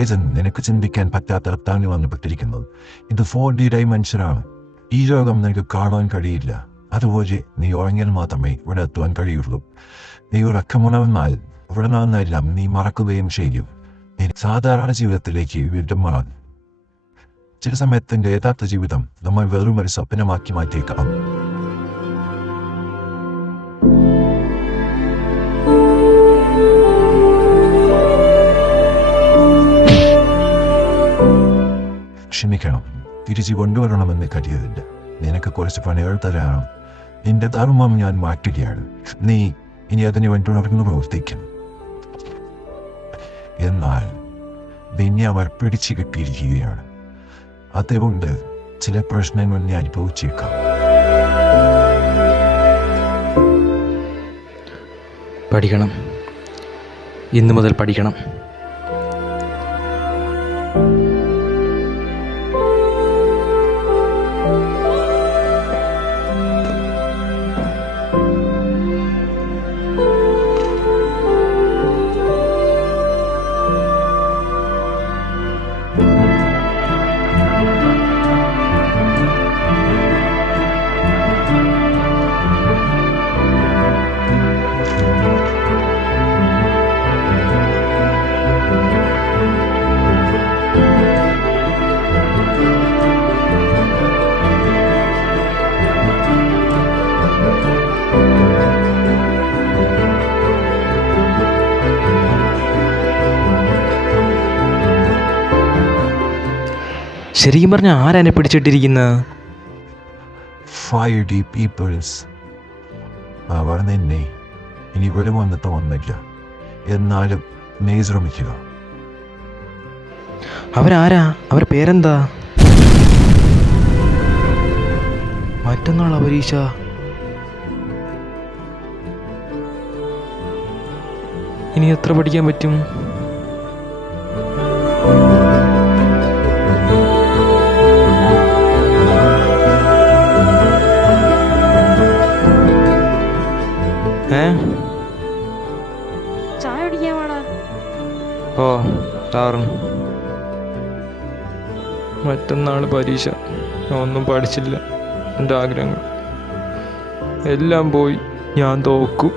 ഗജൻ നിനക്ക് ചിന്തിക്കാൻ പറ്റാത്തടത്താണ് വന്നുപെട്ടിരിക്കുന്നത്. ഇത് 4D ഡൈമെൻഷനാണ്. ഈ ലോകം നിനക്ക് കാണാൻ കഴിയില്ല. അതുപോലെ നീ ഉറങ്ങിയാൽ മാത്രമേ ഇവിടെ എത്തുവാൻ കഴിയുള്ളൂ. നീ ഉറക്കമുണർന്നാൽ ഇവിടെ നടന്നെല്ലാം നീ മറക്കുകയും ചെയ്യും. നീ സാധാരണ ജീവിതത്തിലേക്ക് വീണ്ടും മാറും. ചില സമയത്തിന്റെ യഥാർത്ഥ ജീവിതം നമ്മൾ വെറും ഒരു സ്വപ്നമാക്കി മാറ്റിയേക്കാം. ക്ഷമിക്കണം, തിരിച്ചു കൊണ്ടുവരണമെന്ന് കരുതിയില്ല. നിനക്ക് കുറച്ച് പണികൾ തരാനും നിന്റെ ധർമ്മം ഞാൻ മാറ്റുകയാണ്. നീ ഇനി അതിന് വേണ്ടി ഉണർന്നു പ്രവർത്തിക്കും. എന്നാൽ നിന്നെ അവർ പിടിച്ചു കിട്ടിയിരിക്കുകയാണ്. അതുകൊണ്ട് ചില പ്രശ്നങ്ങൾ നീ അനുഭവിച്ചേക്കാം. പഠിക്കണം, ഇന്നു മുതൽ പഠിക്കണം. ശരിക്കും പറഞ്ഞാൽ ആരാനെ പിടിച്ചിട്ടിരിക്കുന്നത്? 5D people's. അവർ നിന്നെ ഇനി ഇവിടെ വന്ന് തോന്നില്ല. എന്നാലും നീ ശ്രമിക്കുക. അവരാരാ? അവരുടെ പേരെന്താ? മറ്റന്നാൾ പരീക്ഷ. ഇനി എത്ര പഠിക്കാൻ പറ്റും? ചായ കുടിക്കാൻ വേണ? ഓ സാറും മറ്റന്നാൾ പരീക്ഷ. ഞാൻ ഒന്നും പഠിച്ചില്ല. എൻ്റെ ആഗ്രഹങ്ങൾ എല്ലാം പോയി. ഞാൻ തോക്കും.